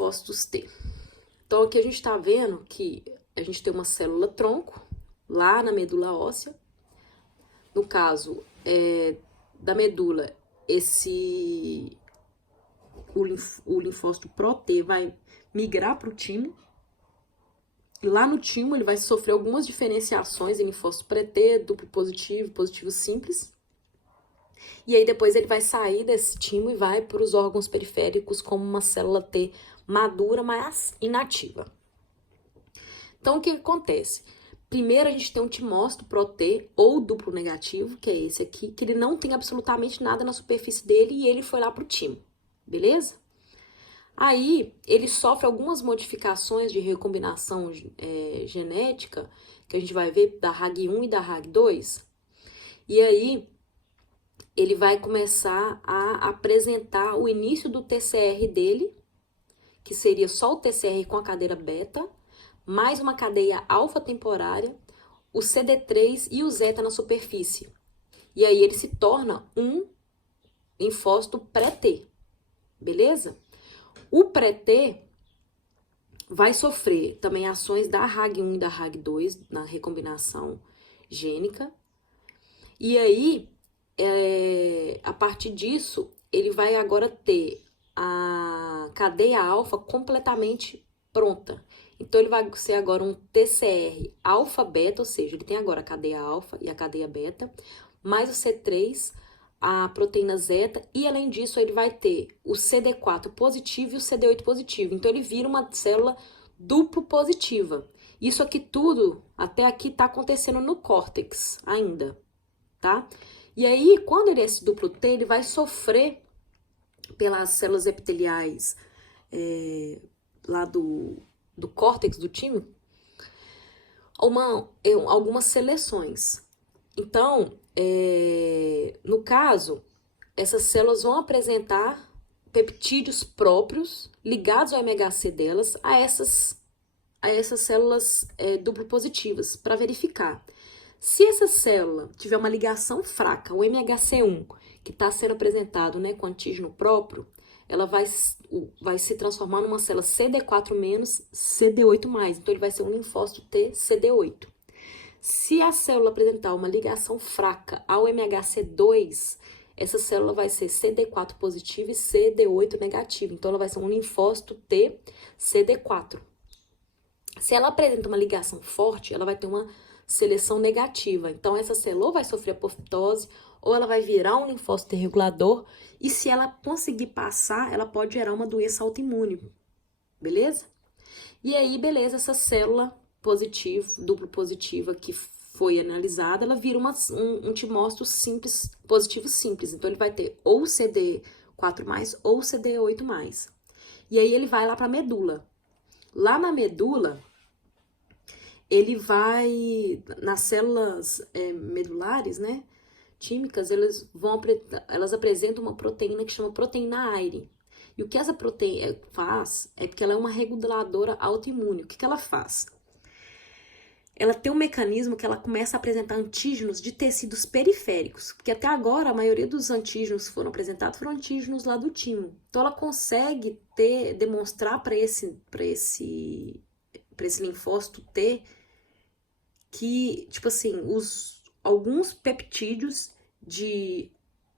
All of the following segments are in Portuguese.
linfócitos T. Então, aqui a gente está vendo que a gente tem uma célula tronco lá na medula óssea. No caso da medula, o linfócito Pro-T vai migrar para o timo. E lá no timo ele vai sofrer algumas diferenciações em linfócito pré-T, duplo positivo, positivo simples. E aí depois ele vai sair desse timo e vai para os órgãos periféricos como uma célula T madura, mas inativa. Então, o que acontece? Primeiro, a gente tem um timócito Pro-T ou duplo negativo, que é esse aqui, que ele não tem absolutamente nada na superfície dele e ele foi lá para o timo, beleza? Aí, ele sofre algumas modificações de recombinação genética, que a gente vai ver da RAG1 e da RAG2. E aí, ele vai começar a apresentar o início do TCR dele, que seria só o TCR com a cadeira beta, mais uma cadeia alfa temporária, o CD3 e o zeta na superfície. E aí ele se torna um linfócito pré-T, beleza? O pré-T vai sofrer também ações da RAG1 e da RAG2 na recombinação gênica. E aí, a partir disso, ele vai agora ter a cadeia alfa completamente pronta. Então, ele vai ser agora um TCR alfa-beta, ou seja, ele tem agora a cadeia alfa e a cadeia beta, mais o C3, a proteína zeta, e além disso, ele vai ter o CD4 positivo e o CD8 positivo. Então, ele vira uma célula duplo positiva. Isso aqui tudo, até aqui, tá acontecendo no córtex ainda, tá? E aí, quando ele é esse duplo T, ele vai sofrer pelas células epiteliais lá do córtex do timo, algumas seleções. Então, no caso, essas células vão apresentar peptídeos próprios ligados ao MHC delas a essas células duplo positivas, para verificar. Se essa célula tiver uma ligação fraca, o MHC1, que está sendo apresentado, né, com antígeno próprio, ela vai se transformar numa célula CD4-, CD8+. Então, ele vai ser um linfócito T CD8. Se a célula apresentar uma ligação fraca ao MHC2, essa célula vai ser CD4 positivo e CD8 negativo. Então, ela vai ser um linfócito T CD4. Se ela apresenta uma ligação forte, ela vai ter uma seleção negativa. Então, essa célula vai sofrer apoptose ou ela vai virar um linfócito regulador. E se ela conseguir passar, ela pode gerar uma doença autoimune. Beleza? E aí, beleza, essa célula duplo positiva que foi analisada, ela vira um timócito simples, positivo simples. Então, ele vai ter ou CD4+, ou CD8+. E aí, ele vai lá para a medula. Lá na medula, ele vai, nas células medulares, né, tímicas, elas apresentam uma proteína que chama proteína AIRE. E o que essa proteína faz é porque ela é uma reguladora autoimune. O que ela faz? Ela tem um mecanismo que ela começa a apresentar antígenos de tecidos periféricos, porque até agora a maioria dos antígenos que foram apresentados foram antígenos lá do timo. Então ela consegue demonstrar para esse linfócito T que, tipo assim, alguns peptídeos de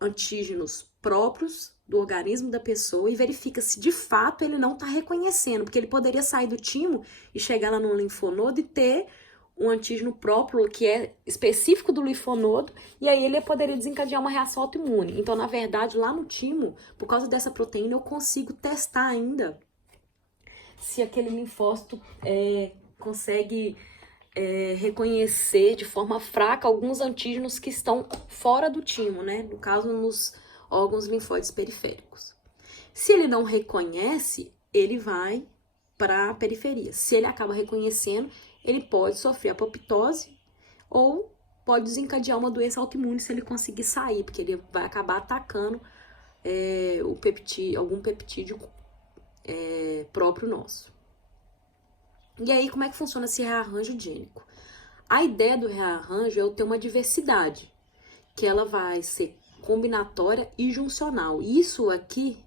antígenos próprios do organismo da pessoa e verifica se de fato ele não está reconhecendo, porque ele poderia sair do timo e chegar lá no linfonodo e ter um antígeno próprio que é específico do linfonodo, e aí ele poderia desencadear uma reação autoimune. Então, na verdade, lá no timo, por causa dessa proteína, eu consigo testar ainda se aquele linfócito consegue reconhecer de forma fraca alguns antígenos que estão fora do timo, né? No caso, nos órgãos linfóides periféricos. Se ele não reconhece, ele vai para a periferia. Se ele acaba reconhecendo, ele pode sofrer apoptose ou pode desencadear uma doença autoimune se ele conseguir sair, porque ele vai acabar atacando algum peptídeo próprio nosso. E aí, como é que funciona esse rearranjo gênico? A ideia do rearranjo é eu ter uma diversidade, que ela vai ser combinatória e juncional. Isso aqui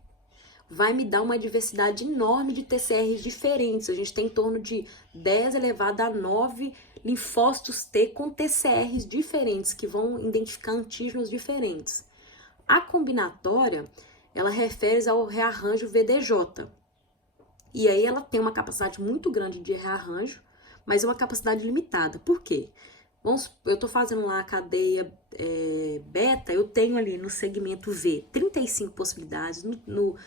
vai me dar uma diversidade enorme de TCRs diferentes. A gente tem em torno de 10 elevado a 9 linfócitos T com TCRs diferentes, que vão identificar antígenos diferentes. A combinatória, ela refere ao rearranjo VDJ. E aí ela tem uma capacidade muito grande de rearranjo, mas é uma capacidade limitada. Por quê? Eu estou fazendo lá a cadeia beta, eu tenho ali no segmento V 35 possibilidades, no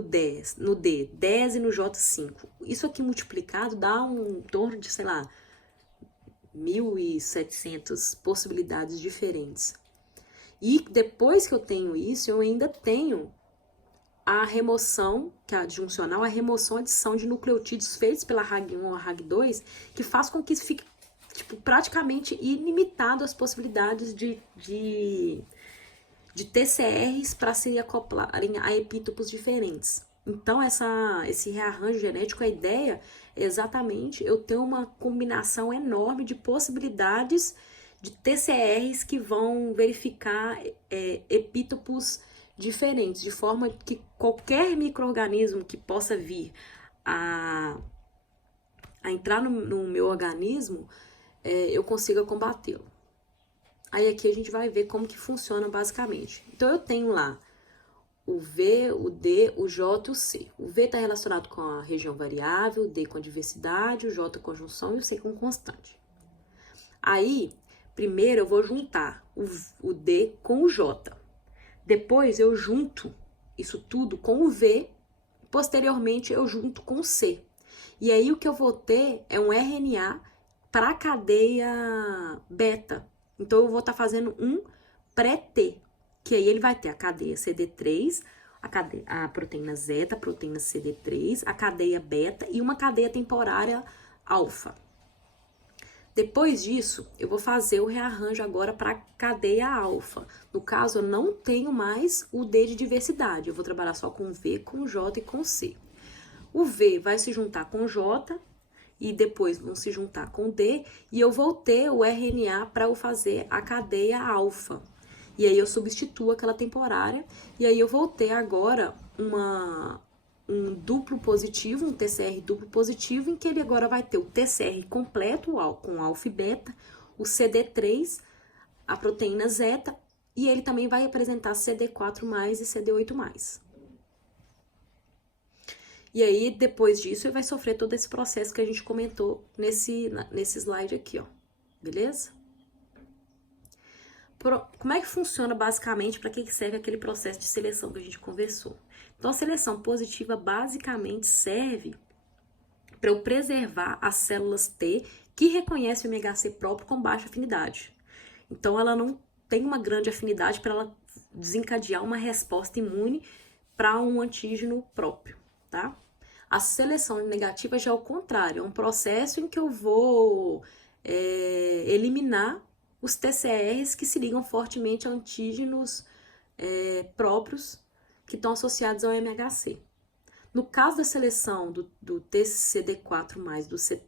D 10 e no J 5. Isso aqui multiplicado dá em torno de, sei lá, 1.700 possibilidades diferentes. E depois que eu tenho isso, eu ainda tenho a remoção, que é adjuncional, a remoção, adição de nucleotídeos feitos pela RAG1 ou RAG2, que faz com que fique praticamente ilimitado as possibilidades de TCRs para se acoplarem a epítopos diferentes. Então, esse rearranjo genético, a ideia é exatamente eu ter uma combinação enorme de possibilidades de TCRs que vão verificar epítopos diferentes, de forma que qualquer micro-organismo que possa vir a entrar no meu organismo, eu consiga combatê-lo. Aí aqui a gente vai ver como que funciona basicamente. Então eu tenho lá o V, o D, o J e o C. O V está relacionado com a região variável, o D com a diversidade, o J com a junção e o C com constante. Aí, primeiro eu vou juntar o D com o J. Depois eu junto isso tudo com o V, posteriormente eu junto com o C. E aí o que eu vou ter é um RNA para a cadeia beta. Então eu vou estar fazendo um pré-T, que aí ele vai ter a cadeia CD3, a proteína zeta, a proteína CD3, a cadeia beta e uma cadeia temporária alfa. Depois disso, eu vou fazer o rearranjo agora para a cadeia alfa. No caso, eu não tenho mais o D de diversidade. Eu vou trabalhar só com V, com J e com C. O V vai se juntar com o J e depois vão se juntar com o D. E eu vou ter o RNA para eu fazer a cadeia alfa. E aí eu substituo aquela temporária. E aí eu vou ter agora um duplo positivo, um TCR duplo positivo, em que ele agora vai ter o TCR completo, com alfa e beta, o CD3, a proteína zeta, e ele também vai apresentar CD4+, e CD8+. E aí, depois disso, ele vai sofrer todo esse processo que a gente comentou nesse slide aqui, ó. Beleza? Como é que funciona basicamente, para que serve aquele processo de seleção que a gente conversou? Então, a seleção positiva basicamente serve para eu preservar as células T que reconhecem o MHC próprio com baixa afinidade. Então, ela não tem uma grande afinidade para ela desencadear uma resposta imune para um antígeno próprio, tá? A seleção negativa já é o contrário, é um processo em que eu vou eliminar os TCRs que se ligam fortemente a antígenos próprios que estão associados ao MHC. No caso da seleção do TCD4+,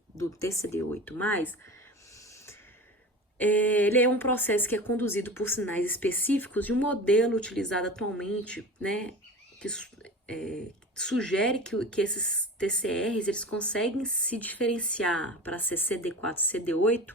do TCD8+, ele é um processo que é conduzido por sinais específicos e um modelo utilizado atualmente, né, que sugere que esses TCRs eles conseguem se diferenciar para ser CD4 e CD8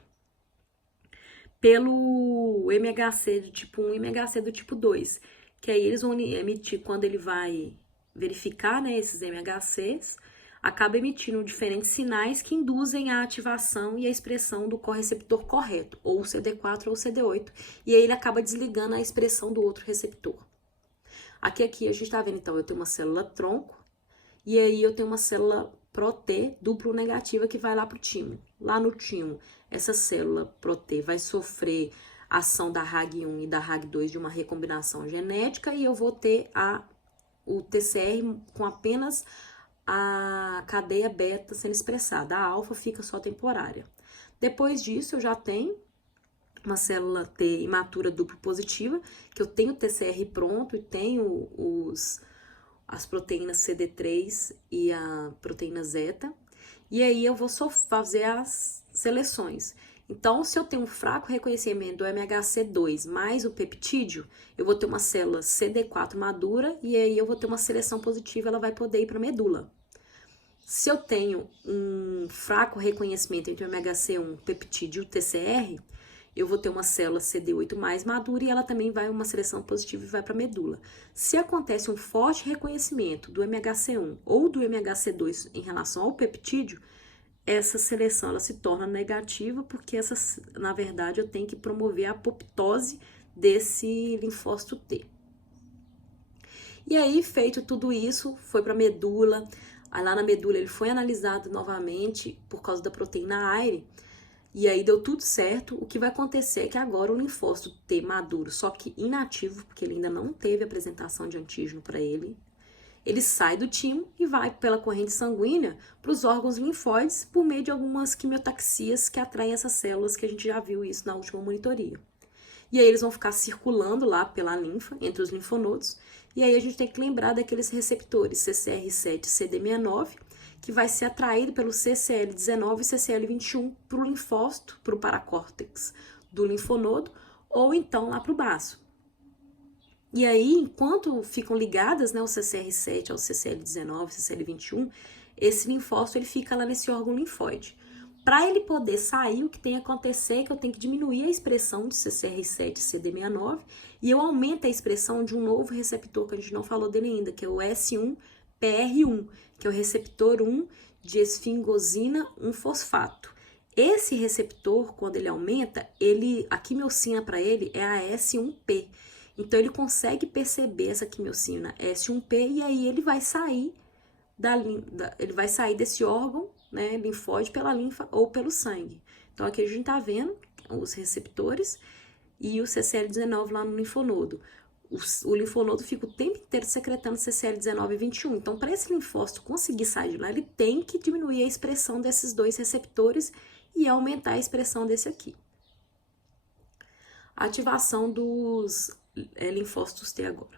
pelo MHC do tipo 1 e MHC do tipo 2, que aí eles vão emitir, quando ele vai verificar, né, esses MHCs, acaba emitindo diferentes sinais que induzem a ativação e a expressão do correceptor correto, ou CD4 ou CD8, e aí ele acaba desligando a expressão do outro receptor. Aqui a gente tá vendo, então, eu tenho uma célula tronco, e aí eu tenho uma célula Pro-T duplo negativa que vai lá pro timo. Lá no timo, essa célula Pro-T vai sofrer a ação da RAG1 e da RAG2 de uma recombinação genética, e eu vou ter o TCR com apenas a cadeia beta sendo expressada. A alfa fica só temporária. Depois disso, eu já tenho uma célula T imatura duplo positiva, que eu tenho o TCR pronto e tenho as proteínas CD3 e a proteína zeta. E aí eu vou só fazer as seleções. Então, se eu tenho um fraco reconhecimento do MHC2 mais o peptídeo, eu vou ter uma célula CD4 madura e aí eu vou ter uma seleção positiva, ela vai poder ir para a medula. Se eu tenho um fraco reconhecimento entre o MHC1, peptídeo e o TCR, eu vou ter uma célula CD8 mais madura e ela também vai uma seleção positiva e vai para a medula. Se acontece um forte reconhecimento do MHC1 ou do MHC2 em relação ao peptídeo, essa seleção ela se torna negativa porque na verdade eu tenho que promover a apoptose desse linfócito T. E aí, feito tudo isso, foi para a medula. Aí lá na medula ele foi analisado novamente por causa da proteína AIRE. E aí deu tudo certo. O que vai acontecer é que agora o linfócito T maduro, só que inativo, porque ele ainda não teve apresentação de antígeno para ele, ele sai do timo e vai pela corrente sanguínea para os órgãos linfóides por meio de algumas quimiotaxias que atraem essas células, que a gente já viu isso na última monitoria. E aí eles vão ficar circulando lá pela linfa, entre os linfonodos, e aí a gente tem que lembrar daqueles receptores CCR7 e CD69, que vai ser atraído pelo CCL19 e CCL21 para o linfócito, para o paracórtex do linfonodo, ou então lá para o baço. E aí, enquanto ficam ligadas, né, o CCR7 ao CCL19, CCL21, esse linfócito ele fica lá nesse órgão linfóide. Para ele poder sair, o que tem que acontecer é que eu tenho que diminuir a expressão de CCR7 e CD69 e eu aumento a expressão de um novo receptor que a gente não falou dele ainda, que é o S1PR1, que é o receptor 1 de esfingosina 1-fosfato. Esse receptor, quando ele aumenta, a quimiocina para ele é a S1P. Então, ele consegue perceber essa quimiocina S1P e aí ele vai sair desse órgão, né, linfóide pela linfa ou pelo sangue. Então, aqui a gente está vendo os receptores e o CCL19 lá no linfonodo. O linfonodo fica o tempo inteiro secretando CCL19 e 21. Então, para esse linfócito conseguir sair de lá, ele tem que diminuir a expressão desses dois receptores e aumentar a expressão desse aqui. A ativação dos linfócitos T agora.